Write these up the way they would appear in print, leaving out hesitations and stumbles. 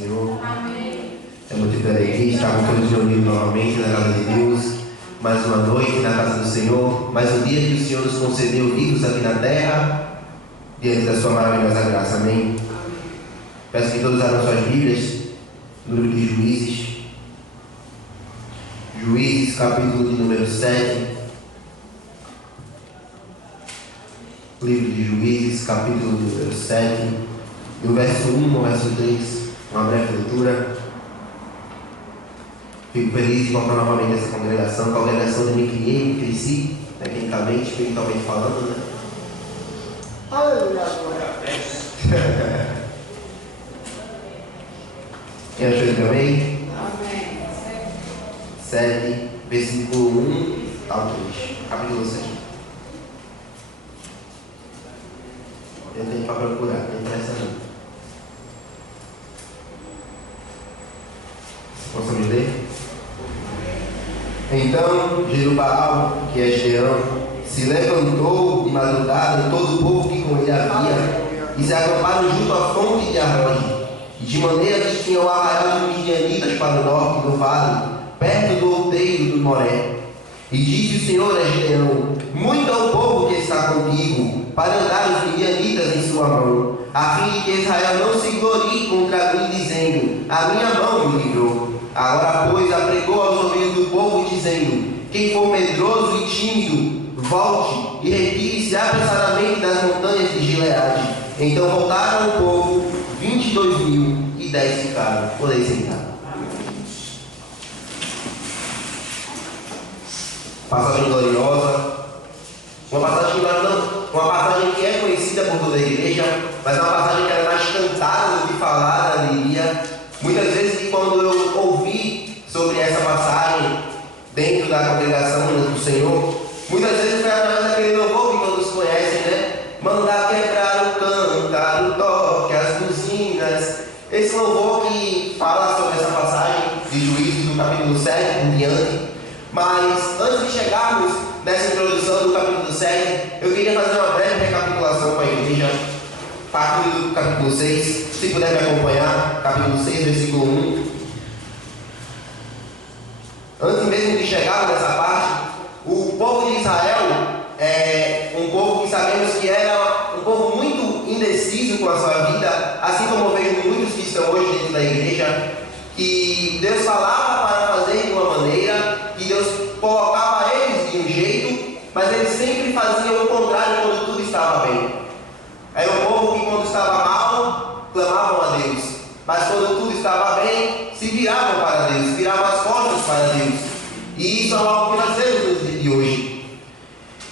Senhor. Amém. É motivo de alegria estarmos todos reunidos novamente na casa de Deus. Mais uma noite na casa do Senhor. Mais um dia que o Senhor nos concedeu vivos aqui na terra, diante da sua maravilhosa graça. Amém. Peço que todos abram suas Bíblias no livro de Juízes. Juízes, capítulo de número 7. Livro de Juízes, capítulo de número 7. Do verso 1 ao verso 3. Uma breve leitura. Fico feliz de encontrar novamente essa congregação. Congregação de me cresci, tecnicamente, espiritualmente falando, né? Aleluia! Quem achou isso também? Amém. 7, versículo 1 ao 3. Capítulo 7. Eu tenho para procurar, não interessa não. Posso me ler? Então Jerubaal, que é Geão, se levantou de madrugada e todo o povo que com ele havia, e se acamparam junto à fonte de Arode, de maneira que tinham o arraial dos Midianitas para o norte do vale, perto do outeiro do Moré. E disse o Senhor a Gideão: muito é o povo que está contigo, para andar os midianitas em sua mão, a fim de que Israel não se glorie contra mim, dizendo: a minha mão me livrou. Agora, pois, apregou aos ouvidos do povo, dizendo: quem for medroso e tímido, volte e retire-se apressadamente das montanhas de Gileade. Então voltaram o povo, 22.000, e 10 ficaram. Podem sentar. Passagem gloriosa. Uma passagem que é conhecida por toda a igreja, mas é uma passagem que era mais cantada do que falada, eu diria. Muitas vezes, quando eu ouvi sobre essa passagem dentro da congregação do Senhor, muitas vezes foi através daquele louvor que todos conhecem, né? Mandar quebrar o cântaro, o toque, as buzinas. Esse louvor que fala sobre essa passagem de Juízes, do capítulo 7 em diante. Mas antes de chegarmos nessa introdução do capítulo 7, eu queria fazer uma breve recapitulação com a igreja, partindo do capítulo 6. Se puder me acompanhar, capítulo 6, versículo 1. Antes mesmo de chegar nessa parte, o povo de Israel é um povo que sabemos que era um povo muito indeciso com a sua vida, assim como eu vejo muitos que estão hoje dentro da igreja, que Deus falava para fazer de uma maneira, que Deus colocava eles de um jeito, mas eles sempre faziam o contrário quando tudo estava bem. Era um povo que quando estava mal, clamavam a Deus, mas quando tudo estava bem, se viravam para Deus, viravam as costas para Deus. E isso é algo que nós vemos nos dias de hoje.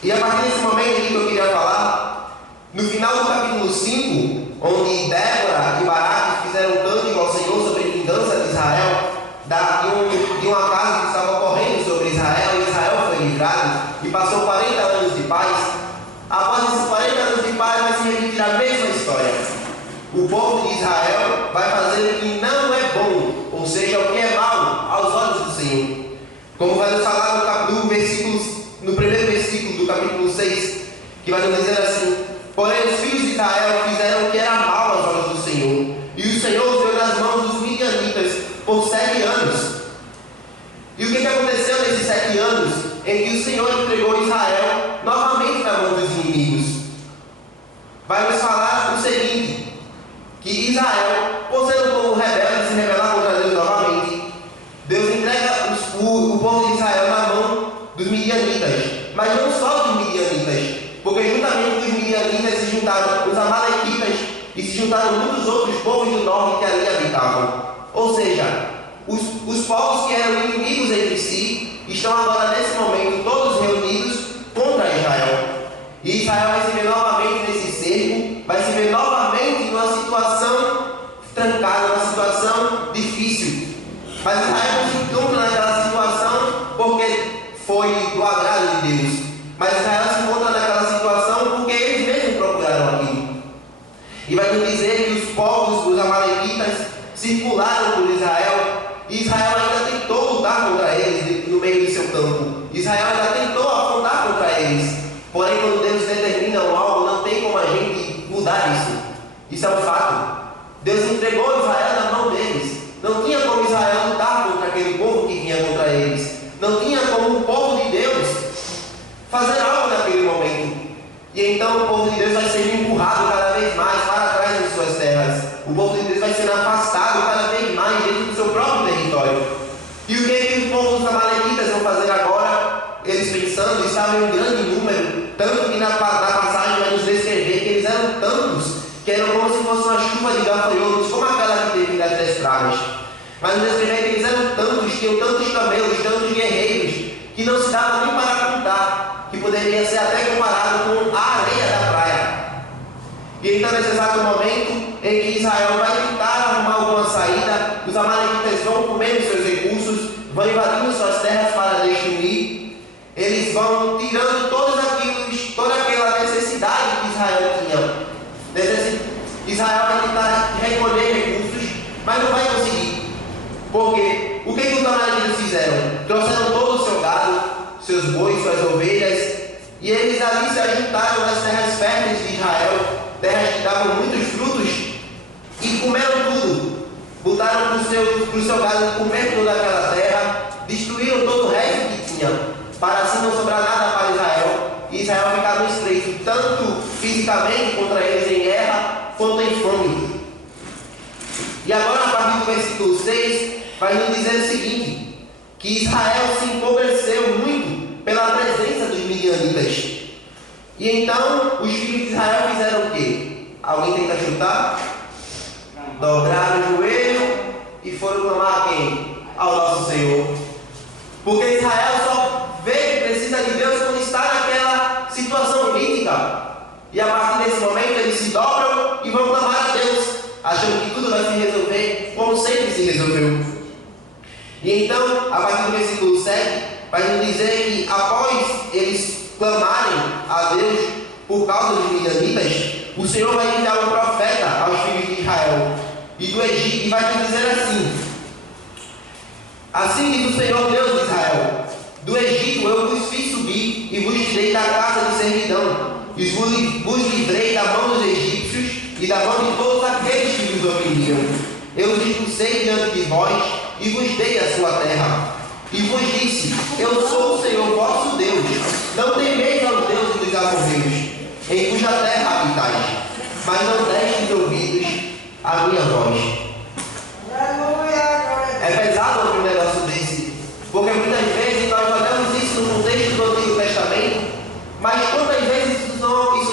E a partir desse momento aqui que eu queria falar, no final do capítulo 5, onde Débora e Baraque fizeram um cântico ao Senhor sobre a vingança de Israel, de um acaso que estava ocorrendo sobre Israel, e Israel foi livrado e passou 40 anos de paz. Após esses 40 anos de paz, vai se repetir a mesma história. O povo de Israel vai fazer o que não é bom, ou seja, o que é mal aos olhos do Senhor. Como vai nos falar no primeiro versículo do capítulo 6, que vai nos dizer assim: porém os filhos de Israel fizeram o que era mal aos olhos do Senhor, e o Senhor os deu nas mãos dos midianitas por 7 anos. E o que aconteceu nesses 7 anos em que o Senhor entregou Israel novamente na mão dos inimigos? Vai nos falar o seguinte: que Israel, por ser um povo rebelde, se rebelar contra Deus novamente, Deus entrega o povo de Israel na mão dos midianitas, mas não só dos midianitas, porque juntamente com os midianitas se juntaram os amalequitas e se juntaram muitos outros povos do norte que ali habitavam. Ou seja, os povos que eram inimigos entre si estão agora nesse momento todos reunidos contra Israel. E Israel vai se ver novamente nesse cerco, vai se ver novamente numa situação trancada, numa situação difícil. Mas Israel não se encontra naquela situação porque foi do agrado de Deus. Mas Israel se encontra naquela situação porque eles mesmos procuraram aquilo. E vai nos dizer que os povos, os amalequitas, circularam por Israel, e Israel ainda tentou lutar contra eles no meio do seu campo. Israel ainda tentou afrontar contra eles. Porém, quando Deus determina algo, não tem como a gente mudar isso. Isso é um fato. Deus entregou Israel na mão deles. Não tinha como Israel lutar contra aquele povo que vinha contra eles. Não tinha como o povo de Deus fazer algo naquele momento. E então o povo de Deus vai sendo empurrado cada vez mais para trás de suas terras. O povo de Deus vai sendo afastado cada vez mais dentro do seu próprio território. E o que os povos amalequitas vão fazer agora? Eles pensando, estavam em grande número, tanto que na passagem vai nos descrever que eles eram tantos, que eram como se fosse uma chuva de gafanhotos, como aquela que teve nas 10 pragas. Mas nos descrever que eles eram tantos, tinham tantos camelos, tantos guerreiros, que não se dava nem para contar, que poderia ser até comparado com a areia da praia. E então, nesse exato momento em que Israel vai tentar arrumar alguma saída, os amalequitas vão comendo seus recursos, vão invadindo suas terras para destruir, eles vão tirando toda aquela necessidade que Israel tinha. Israel vai tentar recolher recursos, mas não vai conseguir. Porque o que os amalequitas fizeram? Trouxeram todo o seu gado, seus bois, suas ovelhas, e eles ali se ajuntaram nas terras férteis de Israel, terras que davam muitos frutos, e comeram tudo. Botaram para o seu gado comer toda aquela terra, destruíram todo o resto que tinham, para assim não sobrar nada para Israel, e Israel ficar no estreito, tanto fisicamente contra eles em guerra, quanto em fome. E agora, a partir do versículo 6, vai nos dizer o seguinte, que Israel se empobreceu muito pela presença dos midianitas. E então, os filhos de Israel fizeram o quê? Alguém tenta chutar? Dobraram o joelho e foram clamar a quem? Ao nosso Senhor. Porque Israel só vê que precisa de Deus quando está naquela situação crítica. E a partir desse momento eles se dobram e vão clamar a Deus, achando que tudo vai se resolver como sempre se resolveu. E então, a partir do versículo 7, vai nos dizer que após eles clamarem a Deus por causa dos midianitas, o Senhor vai enviar um profeta aos filhos de Israel e do Egito, e vai nos dizer assim: assim diz o Senhor Deus de Israel, do Egito eu vos fiz subir e vos tirei da casa de servidão, e vos livrei da mão dos egípcios e da mão de todos aqueles que vos oprimiam. Eu vos expulsei diante de vós e vos dei a sua terra. E vos disse: eu sou o Senhor vosso Deus, não temeis aos deuses dos amorreus, em cuja terra habitais, mas não destes ouvidos à minha voz. É pesado ouvir um negócio desse, porque muitas vezes nós olhamos isso no contexto do Antigo Testamento, mas quantas vezes isso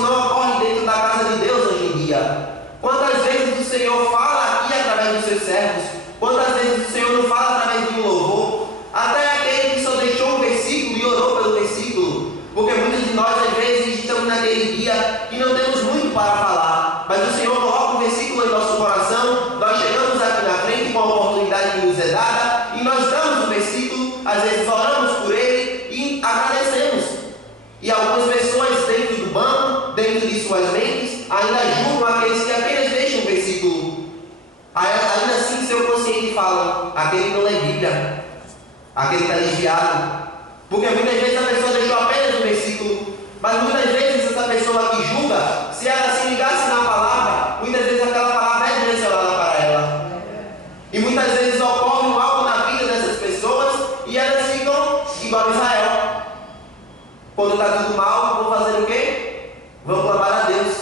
não ocorre dentro da casa de Deus hoje em dia? Quantas vezes o Senhor fala aqui através dos seus servos? Quantas vezes o Senhor não fala através de um louvor? Até aquele que só deixou um versículo e orou pelo versículo, porque muitos de nós às vezes estamos naquele dia que não temos muito para falar, mas o Senhor coloca um versículo em nosso coração, nós chegamos aqui na frente com a oportunidade que nos é dada e nós damos o versículo, às vezes oramos por ele e agradecemos. E algumas pessoas dentro do banco, dentro de suas mentes, ainda julgam aqueles que apenas deixam o versículo. Ainda assim, seu consciente fala: aquele não lê Bíblia, aquele está desviado. Porque muitas vezes a pessoa deixou apenas o versículo, mas muitas vezes essa pessoa que julga, se ela se ligasse na palavra, muitas vezes aquela palavra é direcionada para ela. E muitas vezes ocorre algo na vida dessas pessoas e elas ficam igual a Israel. Quando está tudo mal, vão fazer o quê? Vão clamar a Deus.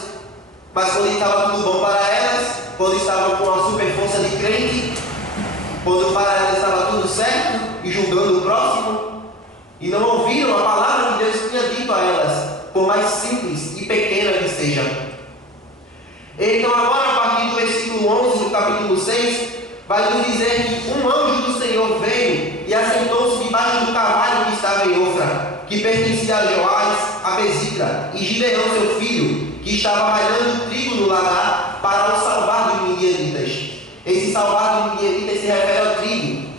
Mas quando estava tudo bom para elas, quando estavam com uma super força de crente, quando para elas estava tudo certo e julgando o próximo, e não ouviram a palavra que Deus tinha dito a elas, por mais simples e pequena que seja. Então agora, a partir do versículo 11 do capítulo 6, vai nos dizer que um anjo do Senhor veio e assentou-se debaixo do cavalo que estava em Ofra, que pertencia a Joás, a Bezitra, e Gideão seu filho, que estava malhando trigo no lagar para o salvar dos midianitas. Esse salvar dos midianitas se refere ao trigo,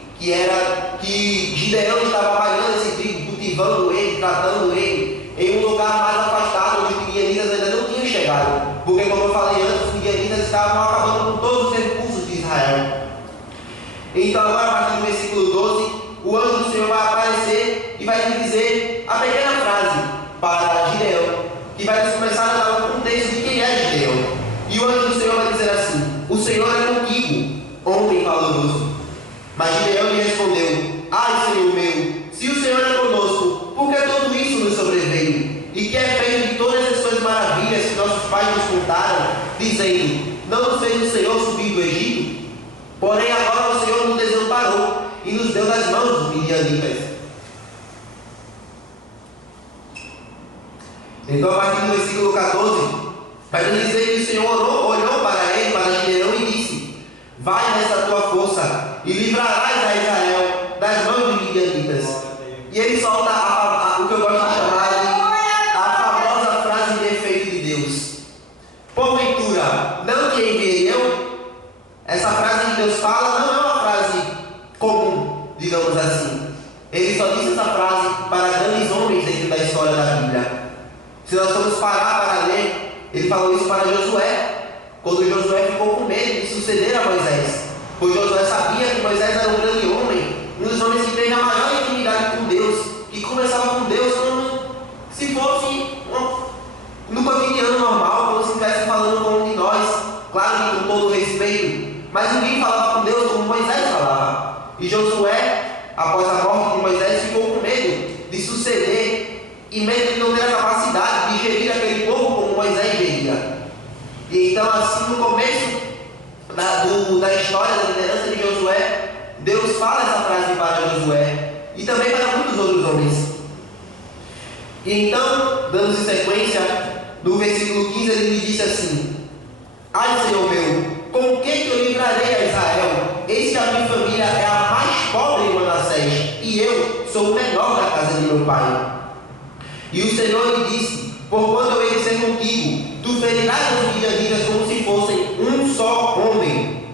que Gideão estava malhando esse trigo, cultivando ele, tratando ele, em um lugar mais afastado, onde os midianitas ainda não tinham chegado. Porque, como eu falei antes, os midianitas estavam acabando com todos os recursos de Israel. Então agora, a partir do versículo 12, o anjo do Senhor vai aparecer e vai lhe dizer a pequena frase para Gideão, que vai começar a dar um contexto de quem é Gideão. E o anjo do Senhor vai dizer assim: o Senhor é contigo, homem valoroso. Mas Gideão lhe respondeu: ai, Senhor meu, se o Senhor é conosco, por que tudo isso nos sobreveio? E que é feito de todas essas maravilhas que nossos pais nos contaram, dizendo: não nos fez o Senhor subir do Egito? Porém agora o Senhor nos desamparou e nos deu nas mãos dos midianitas. Então, a partir do versículo 14, vai nos dizer que o Senhor olhou para ele, para Gideão, e disse: vai nessa tua força e livrarás a Israel das mãos dos midianitas. E ele solta o que eu gosto de chamar de a famosa frase de efeito de Deus: porventura, não te enviei eu? Essa frase que Deus fala não é uma frase comum, digamos assim. Ele só disse essa frase para grandes homens dentro da história da Bíblia. Se nós formos parar para ler, ele falou isso para Josué, quando Josué ficou com medo de suceder a Moisés, pois Josué sabia que Moisés era um grande homem, um dos homens que teve a maior intimidade com Deus, que conversava com Deus como se fosse no cotidiano normal, como se estivesse falando com um de nós, claro que com todo respeito, mas ninguém falava com Deus como Moisés falava. E Josué, após a morte de Moisés, ficou com medo de suceder e medo de não ter a capacidade de gerir aquele povo como Moisés geria. E então, assim, no começo da história da liderança de Josué, Deus fala essa frase para Josué e também para muitos outros homens. E então, dando sequência, no versículo 15 ele lhe disse assim: ai, Senhor meu, com que eu livrarei a Israel? Eis que a minha família é a mais pobre em Manassés, e eu sou o menor da casa de meu pai. E o Senhor lhe disse: porquanto eu hei de ser contigo, tu ferirás os midianitas como se fossem um só homem.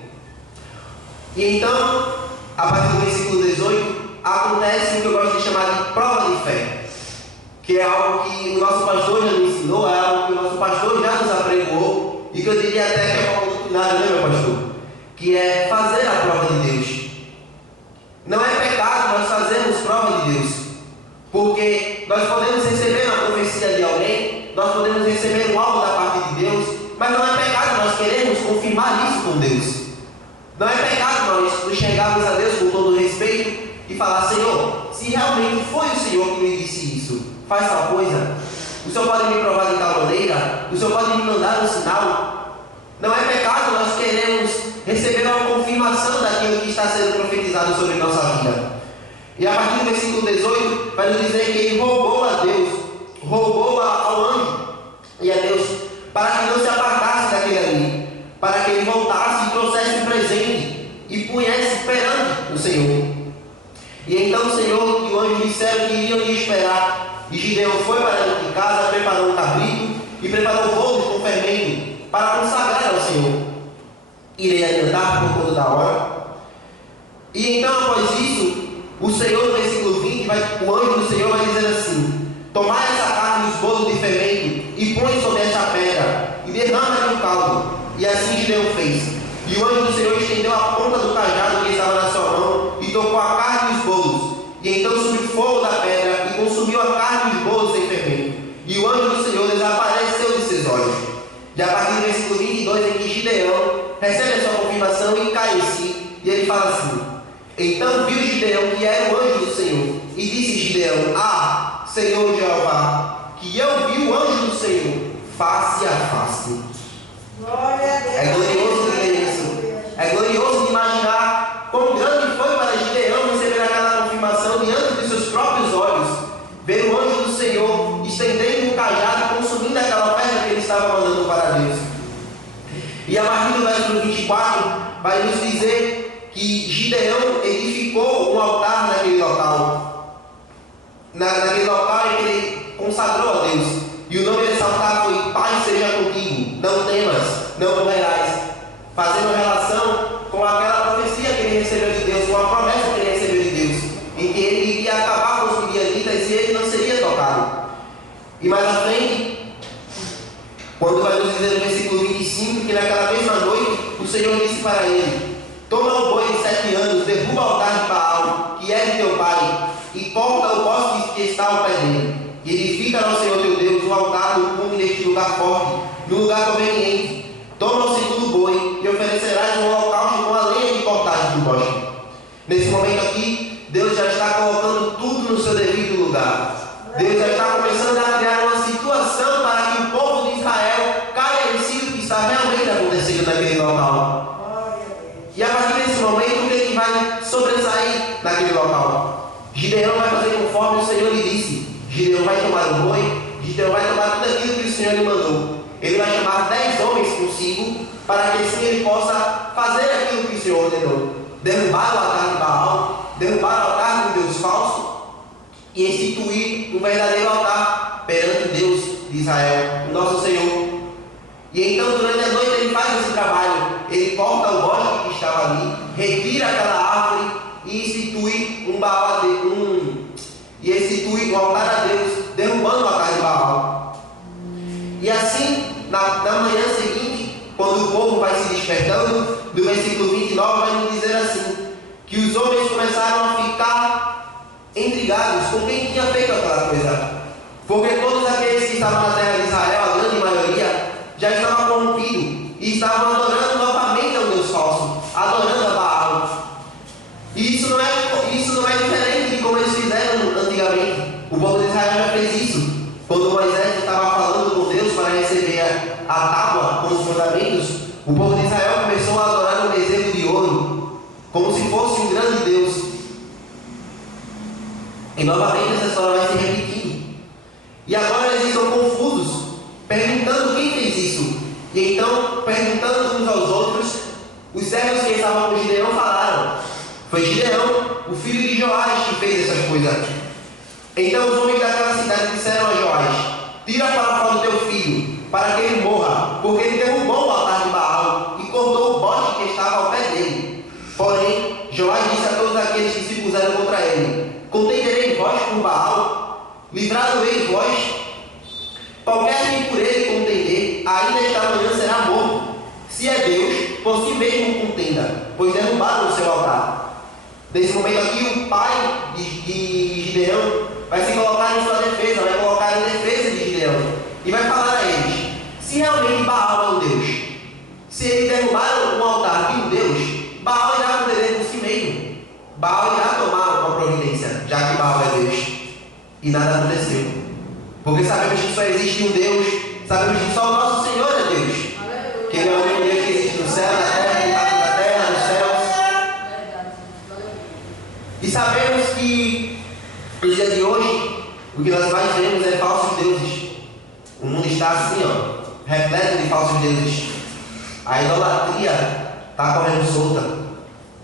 E então, a partir do versículo 18, acontece o que eu gosto de chamar de prova de fé, que é algo que o nosso pastor já nos ensinou, é algo que o nosso pastor já nos apregou, e que eu diria até que é uma doutrinária, né, meu pastor? Que é fazer a prova de Deus. Não é pecado nós fazermos prova de Deus, porque nós podemos receber uma profecia de alguém, nós podemos receber algo da parte de Deus, mas não é pecado nós queremos confirmar isso com Deus. Não é pecado nós chegarmos a Deus com todo respeito e falar: Senhor, se realmente foi o Senhor que me disse isso, faz tal coisa. O Senhor pode me provar de tal maneira, o Senhor pode me mandar um sinal. Não é pecado nós queremos receber uma confirmação daquilo que está sendo profetizado sobre nossa vida. E a partir do versículo 18, vai nos dizer que ele roubou a Deus, roubou ao anjo e a Deus, para que não se apartasse daquele ali, para que ele voltasse e trouxesse um presente e punhesse perante o Senhor. E então o Senhor e o anjo disseram que iriam lhe esperar. E Gideão foi para dentro de casa, preparou um cabrito e preparou bolos com fermento para consagrar ao Senhor. Irei adiantar por conta da hora. E então, após isso, o Senhor, no versículo 20, o anjo do Senhor vai dizer assim: tomai essa carne e os bolos de fermento e põe sobre esta pedra e derrama-lhe o caldo. E assim Gideão fez. E o anjo do Senhor estendeu a ponta do cajado que estava na sua mão e tocou a carne e os bolos. E então subiu fogo da pedra e consumiu a carne e os bolos sem fermento. E o anjo do Senhor desapareceu de seus olhos. E a partir do versículo 22 é que Gideão recebe a sua confirmação e cai em si. E ele fala assim: então viu Gideão que era o anjo do Senhor, e disse Gideão: ah, Senhor Jeová, que eu vi o anjo do Senhor face a face. Glória a Deus. É glorioso ver isso. É glorioso de imaginar quão grande foi para Gideão receber aquela confirmação diante de seus próprios olhos, ver o anjo do Senhor estendendo um cajado e consumindo aquela oferta que ele estava mandando para Deus. E a partir do versículo 24 vai nos dizer que Gideão edificou um altar naquele local. Naquele local em que ele consagrou a Deus. E o nome desse altar foi: Pai seja contigo, não temas, não morrerás. Fazendo relação com aquela profecia que ele recebeu de Deus, com a promessa que ele recebeu de Deus, em que ele iria acabar com os midianitas e ele não seria tocado. E mais à frente, quando vai nos dizer no versículo 25, que naquela mesma noite o Senhor disse para ele: toma o boi de 7 anos, derruba o altar de Baal, que é de teu pai, e corta o poste que está ao pé dele, e edifica ao Senhor teu Deus um altar no cume deste lugar forte, no lugar conveniente. Toma o segundo boi e oferecerás um holocausto com a lenha que cortaste do bosque. Nesse momento aqui, Deus já está colocando tudo no seu devido lugar. Deus já está começando a criar uma situação para que o povo de Israel caia em si o que está realmente acontecendo naquele local. E a partir desse momento, o que é que vai sobressair naquele local? Gideão vai fazer conforme o Senhor lhe disse. Gideão vai tomar o boi, Gideão vai tomar tudo aquilo que o Senhor lhe mandou. Ele vai chamar 10 homens consigo, para que assim ele possa fazer aquilo que o Senhor ordenou. Derrubar o altar de Baal, derrubar o altar de Deus falso e instituir um verdadeiro altar perante o Deus de Israel, o nosso Senhor. E então durante a noite ele faz esse trabalho. Ele corta o bosque que estava ali, retira aquela árvore e institui um altar a Deus, derrubando o altar de Baal. E assim, na manhã seguinte, quando o povo vai se despertando, do versículo 29 vai nos dizer assim, que os homens começaram a ficar intrigados com quem tinha feito aquela coisa. Porque todos aqueles que estavam na terra de Israel, a grande maioria, já estavam corrompidos e estavam adorando novamente ao Deus falso, adorando a Baal. E isso não é diferente de como eles fizeram antigamente. O povo de Israel já fez isso. Quando Moisés estava falando com Deus para receber a tábua com os mandamentos, o povo de Israel começou a adorar um bezerro de ouro, como se fosse um grande Deus. E novamente essa história vai se repetindo. E agora eles estão confusos, perguntando quem fez isso. E então, perguntando uns aos outros, os servos que estavam com Gideão falaram: foi Gideão, o filho de Joás, que fez essas coisas. Então os homens daquela cidade disseram a Joás: tira para fora o teu filho, para que ele morra, porque ele derrubou o altar de Baal e cortou o bosque que estava ao pé dele. Porém, Joás disse a todos aqueles que se puseram contra ele: contenderei vós com Baal? Livrado-ei vós? Qualquer que por ele contender, ainda esta manhã será morto. Se é Deus, por si mesmo contenda, pois derrubaram o seu altar. Nesse momento aqui, o pai de Gideão vai se colocar em sua defesa, vai colocar em defesa de Gideão e vai falar a eles: se realmente Baal é um Deus, se eles derrubaram um altar de um Deus, Baal irá contender por si mesmo. Baal irá tomar uma providência, já que Baal é Deus. E nada aconteceu. Porque sabemos que só existe um Deus, sabemos que só o nosso Senhor é Deus. Que Ele é o único Deus que existe no céu, na terra, embaixo da terra, nos céus. E sabemos que no dia de hoje, o que nós mais vemos é falsos deuses. O mundo está assim, repleto de falsos deuses. A idolatria está correndo solta.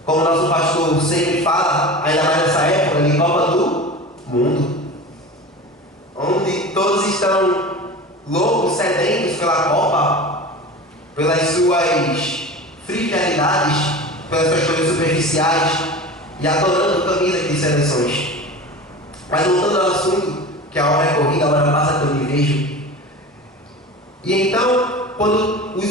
Como nosso pastor sempre fala, ainda mais nessa época, de Copa do Mundo, onde todos estão loucos, sedentos pela Copa, pelas suas frivolidades, pelas suas coisas superficiais e adorando camisas de seleções. Mas voltando ao assunto, que a hora é corrida, a hora passa que eu me vejo. E então, quando os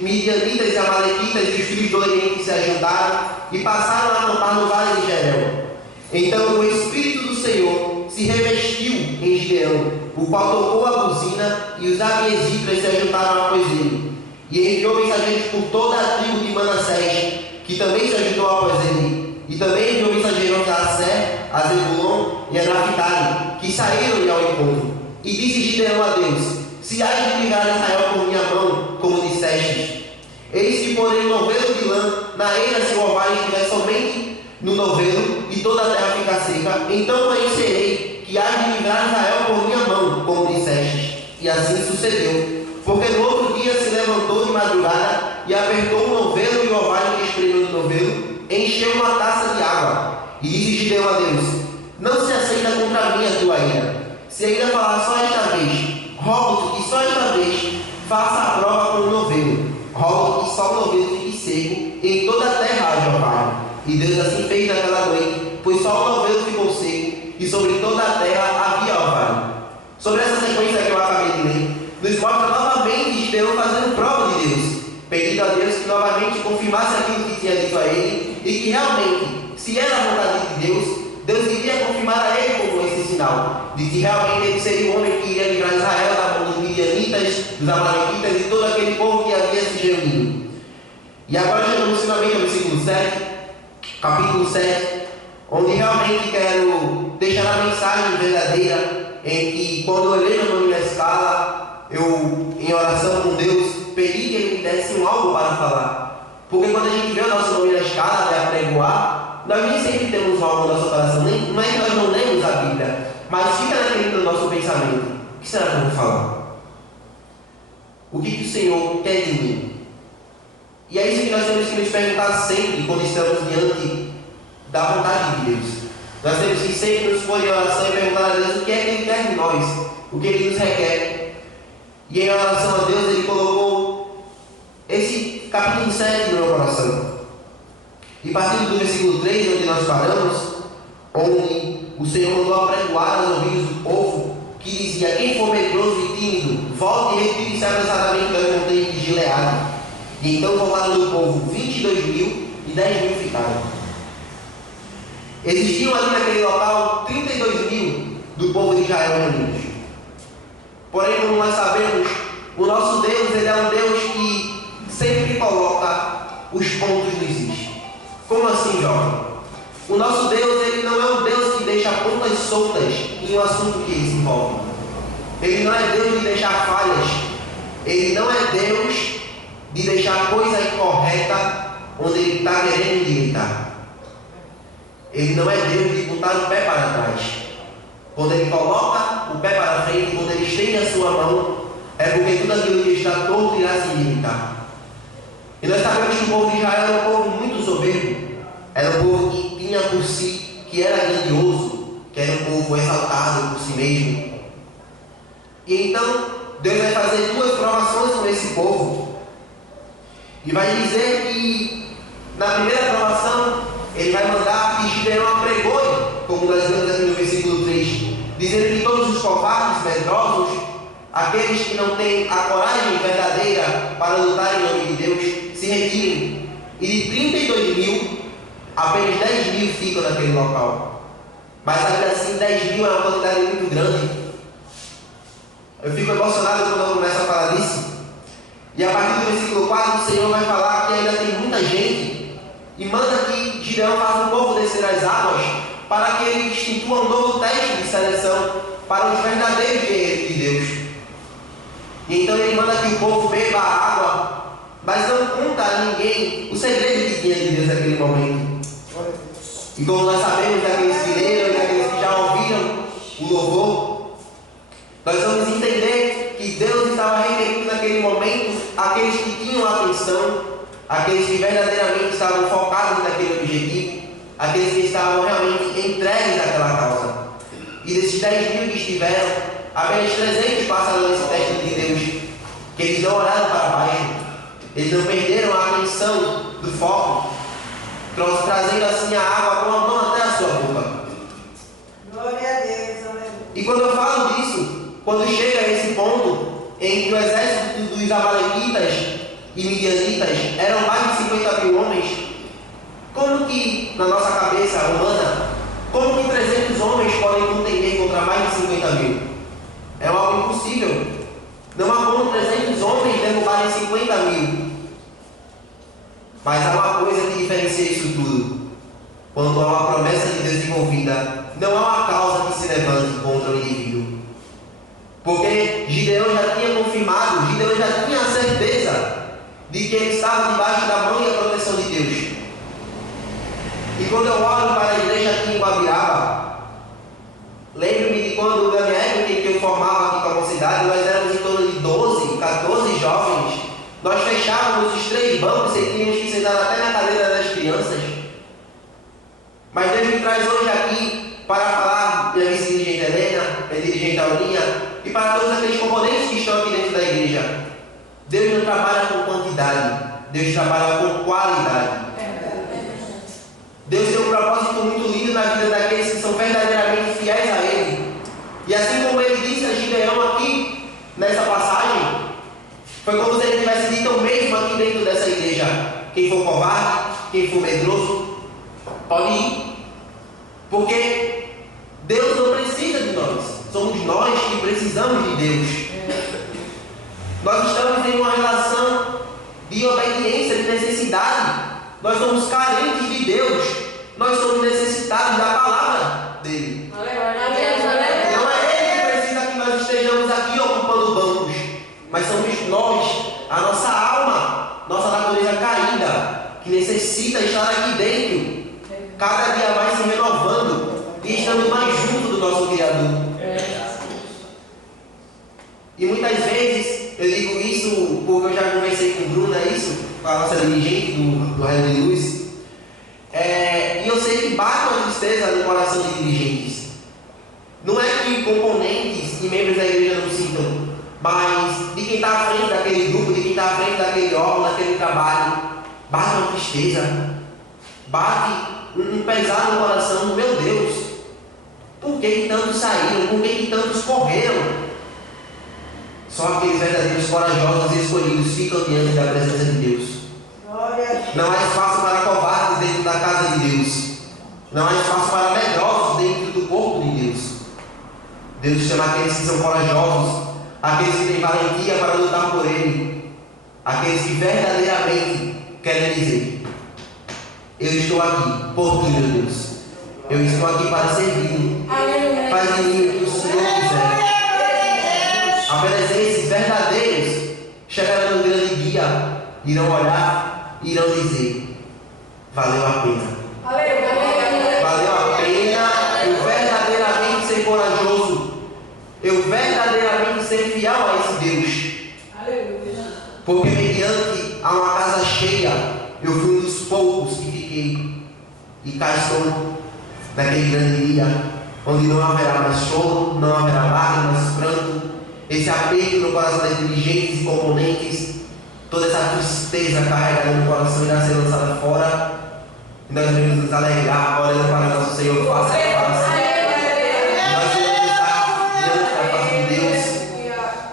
midianitas e amalequitas e os filhos do Oriente se ajuntaram e passaram a acampar no vale de Jerel, então o Espírito do Senhor se revestiu em Gideão, o qual tocou a buzina, e os abiesitas se ajuntaram após ele. E enviou mensageiros por toda a tribo de Manassés, que também se ajuntou após ele. E também enviou mensageiros a Asser, a Zebulon e a Naphtali, que saíram-lhe ao encontro. E disse Gideão a Deus: se hás de livrar Israel por minha mão, como dissestes, eis que porém um novelo de lã na eira, se o orvalho estiver somente no novelo, e toda a terra ficar seca, então conhecerei que hás de livrar Israel por minha mão, como dissestes. E assim sucedeu. Porque no outro dia se levantou de madrugada e apertou o novelo, e o orvalho que espremeu do novelo encheu uma taça de água. E disse Gideão a Deus: não se aceita contra mim a tua ira. Se ainda falar só esta vez, rogo-te que só esta vez faça a prova com o novelo. Rogo-te que só o novelo fique seco, e em toda a terra haja orvalho. E Deus assim fez naquela noite, pois só o novelo ficou seco, e sobre toda a terra havia orvalho. Sobre essa sequência que eu acabei de ler, nos mostra novamente Gideão fazendo prova de Deus, pedindo a Deus que novamente confirmasse aquilo que tinha dito a ele, e que realmente, se era a vontade de Deus, Deus iria confirmar a ele como esse sinal, de que realmente ele seria o homem que iria livrar Israel da mão dos midianitas, dos amalequitas e todo aquele povo que havia se reunido. E agora chegamos finalmente ao versículo 7, capítulo 7, onde realmente quero deixar a mensagem verdadeira em que, quando eu olhei no nome da escala, eu, em oração com Deus, pedi que Ele me desse um algo para falar. Porque quando a gente vê o nosso nome na escala para apregoar, nós nem sempre temos algo no nosso coração, não é que nós não lemos a Bíblia, mas fica naquele do nosso pensamento: o que será que eu vou falar? O que o Senhor quer de mim? E é isso que nós temos que nos perguntar sempre quando estamos diante da vontade de Deus. Nós temos que sempre nos pôr em oração e perguntar a Deus o que é que Ele quer de nós, o que Ele nos requer. E em oração a Deus, Ele colocou esse capítulo 7 no meu coração. E partindo do versículo 3, onde nós paramos, onde o Senhor mandou apregoar aos ouvidos do povo, que dizia: quem for medroso e tímido, volte e retire-se apressadamente das montanhas de Gileade. E então voltaram do povo 22 mil e 10 mil ficaram. Existiam ali naquele local 32 mil do povo de Israel reunidos. Porém, como nós sabemos, o nosso Deus, Ele é um Deus que sempre coloca os pontos nos is. Como assim, jovem? O nosso Deus, Ele não é um Deus que deixa pontas soltas em um assunto que Ele se envolve. Ele não é Deus de deixar falhas. Ele não é Deus de deixar a coisa incorreta onde Ele está querendo endireitar. Ele não é Deus de botar o pé para trás. Quando Ele coloca o pé para frente, quando Ele estende a sua mão, é porque tudo aquilo que está torto irá se endireitar. E nós sabemos que o povo de Israel era um povo muito soberbo. Era um povo que tinha por si, que era grandioso, que era um povo exaltado por si mesmo. E então, Deus vai fazer duas provações com esse povo. E vai dizer que, na primeira provação, Ele vai mandar que Gideão apregoe, como nós vemos aqui no versículo 3, dizendo que todos os covardes, medrosos, aqueles que não têm a coragem verdadeira para lutar em nome de Deus, se retirem. E de 32 mil, apenas 10 mil ficam naquele local. Mas ainda assim, 10 mil é uma quantidade muito grande. Eu fico emocionado quando eu começo a falar disso. E a partir do versículo 4, o Senhor vai falar que ainda tem muita gente, e manda que Gideão faça o povo descer as águas, para que ele institua um novo teste de seleção para os verdadeiros guerreiros de Deus. E então ele manda que o povo beba a água, mas não conta a ninguém o segredo que tinha de Deus naquele momento. E como nós sabemos daqueles que leram e daqueles que já ouviram o louvor, nós vamos entender que Deus estava requerindo naquele momento aqueles que tinham atenção, aqueles que verdadeiramente estavam focados naquele objetivo, aqueles que estavam realmente entregues àquela causa. E desses 10 mil que estiveram, apenas 300 passaram nesse teste de Deus, que eles não olharam para baixo, eles não perderam a atenção do foco, trazendo assim a água com a mão até a sua boca. Glória a Deus, aleluia. E quando eu falo disso, quando chega a esse ponto em que o exército dos Amalequitas e Midianitas eram mais de 50 mil homens, como que, na nossa cabeça humana, como que 300 homens podem contender contra mais de 50 mil? É algo impossível. Não há como 300 homens derrubarem 50 mil. Mas há uma coisa que diferencia isso tudo. Quando há uma promessa de Deus envolvida, não há uma causa que se levante contra o indivíduo. Porque Gideão já tinha confirmado, Gideão já tinha a certeza de que ele estava debaixo da mão e a proteção de Deus. E quando eu olho para a igreja aqui em Guabiraba, lembro-me de quando, na minha época em que eu formava aqui com a mocidade, nós éramos em torno de 12, 14 jovens. Nós fechávamos os 3 bancos e tínhamos que sentar até na cadeira das crianças. Mas Deus me traz hoje aqui para falar da vice-dirigente Helena, da dirigente Aurinha, e para todos aqueles componentes que estão aqui dentro da igreja. Deus não trabalha com quantidade, Deus trabalha com qualidade. Deus tem um propósito muito lindo na vida daqueles que são verdadeiramente fiéis a Ele. E assim como Ele disse a Gideão aqui, nessa passagem, foi como se Ele tivesse dito o mesmo aqui dentro dessa igreja: quem for covarde, quem for medroso, pode ir. Porque Deus não precisa de nós, somos nós que precisamos de Deus. Nós estamos em uma relação de obediência, de necessidade. Nós somos carentes de Deus. necessita estar aqui dentro, cada dia mais se renovando e estando mais junto do nosso Criador. E muitas vezes eu digo isso porque eu já conversei com Bruna, com a nossa dirigente do Raio de Luz, e eu sei que bate uma tristeza no coração de dirigentes. Não é que componentes e membros da igreja não sintam, mas de quem está à frente daquele grupo, de quem está à frente daquele órgão, daquele trabalho, bate uma tristeza, bate um pesar no coração. Meu Deus, por que tantos saíram? Por que tantos correram? Só aqueles verdadeiros corajosos e escolhidos ficam diante da presença de Deus. Não há espaço para covardes dentro da casa de Deus. Não há espaço para medrosos dentro do corpo de Deus. Deus chama aqueles que são corajosos, aqueles que têm valentia para lutar por Ele, aqueles que verdadeiramente querem dizer: eu estou aqui por ti, meu Deus. Eu estou aqui para servir. Faz de mim o que o Senhor quiser. Apenas esses verdadeiros chegarão no grande dia, irão olhar e irão dizer: valeu a pena. Valeu a pena eu verdadeiramente ser corajoso, eu verdadeiramente ser fiel a esse Deus. Porque mediante a uma casa cheia, eu fui um dos poucos que fiquei. E cá estou, naquele grande dia, onde não haverá mais choro, não haverá lágrimas, pranto, esse apego no coração das dirigentes e componentes, toda essa tristeza carregada no coração irá ser lançada fora, e nós devemos nos alegrar olhando para nosso Senhor face a face. Nós vamos estar diante da face de Deus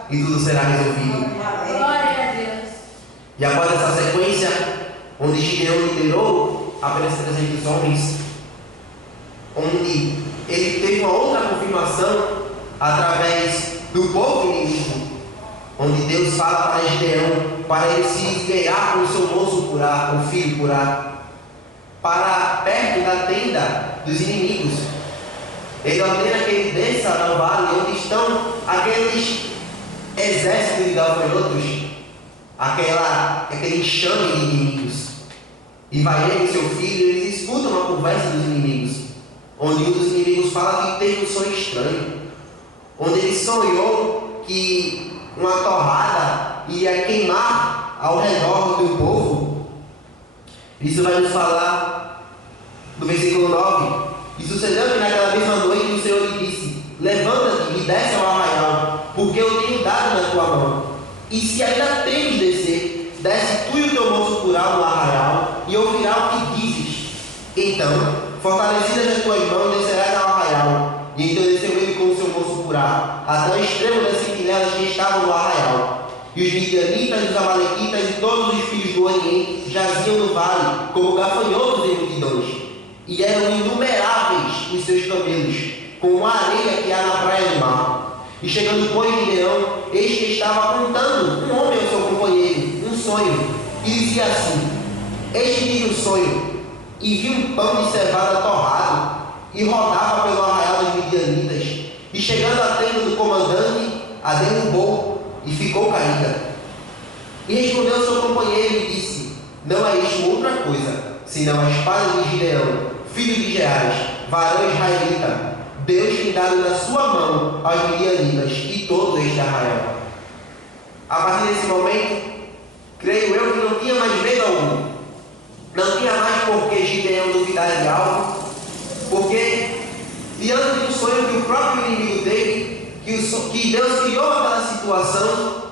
e tudo será resolvido. E após essa sequência, onde Gideão liderou apenas 300 homens, onde ele teve uma outra confirmação através do povo inimigo, onde Deus fala para Gideão para ele se esgueirar com o seu moço Purá, o filho Purá, para perto da tenda dos inimigos. Ele ordena que ele desça no vale onde estão aqueles exércitos de gafanhotos, aquele enxame de inimigos. E vai ele e seu filho, eles escutam uma conversa dos inimigos, onde um dos inimigos fala que teve um sonho estranho, onde ele sonhou que uma torrada ia queimar ao redor do povo. Isso vai nos falar no versículo 9. E sucedeu que naquela mesma noite o Senhor lhe disse: levanta-te e desce ao arraial, porque eu tenho dado na tua mão. E se ainda tens de descer, desce tu e o teu moço Purá no arraial, e ouvirá o que dizes. Então, fortalecidas as tuas mãos, descerás ao arraial. E então desceu ele com o seu moço Purá, até o extremo das sentinelas que estavam no arraial. E os midianitas, os amalequitas e todos os filhos do Oriente jaziam no vale, como gafanhotos em multidões. E eram inumeráveis os seus camelos, como a areia que há na praia do mar. E chegando, pois, Gideão, eis que estava contando um homem ao seu companheiro um sonho, e dizia assim: eis que tive um sonho, e vi um pão de cevada torrado, e rodava pelo arraial dos midianitas, e chegando à tenda do comandante, a derrubou, e ficou caída. E respondeu seu companheiro e disse: não é isto outra coisa, senão a espada de Gideão, filho de Geás, varão israelita, Deus tem dado na sua mão aos midianitas e todo este arraial. A partir desse momento, creio eu que não tinha mais medo algum. Não tinha mais por que Gideão duvidar de algo, porque diante do sonho que o próprio inimigo teve, que Deus criou aquela situação,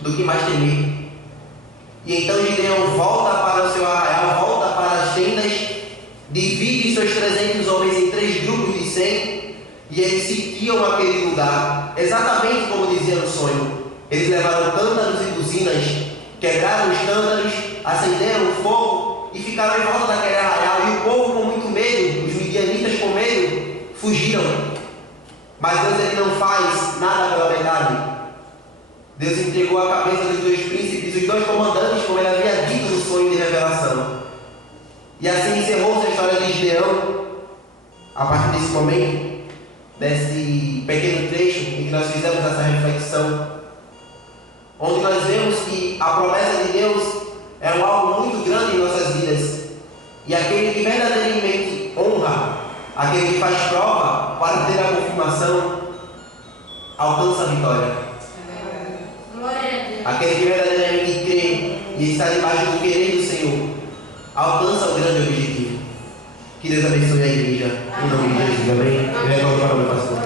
do que mais temer. E então Gideão volta para o seu arraial, volta para as tendas, divide seus 300 homens em 3 grupos de 100, e eles sitiam aquele lugar, exatamente como dizia no sonho. Eles levaram cântaros e buzinas, quebraram os cântaros, acenderam o fogo e ficaram em volta daquele arraial. E o povo, com muito medo, os midianitas com medo, fugiram. Mas Deus, ele não faz nada pela metade. Deus entregou a cabeça dos 2 príncipes, os 2 comandantes, como ele havia dito no sonho de revelação. E assim encerrou-se a história de Gideão. A partir desse momento, desse pequeno trecho em que nós fizemos essa reflexão, onde nós vemos que a promessa de Deus é algo muito grande em nossas vidas, E aquele que verdadeiramente honra, aquele que faz prova para ter a confirmação, alcança a vitória. Glória a Deus. Aquele que verdadeiramente crê e está debaixo do querer do Senhor, alcança o grande objetivo. Que Deus abençoe a igreja. Em nome de Jesus. Amém. Eu retorno para o meu pastor.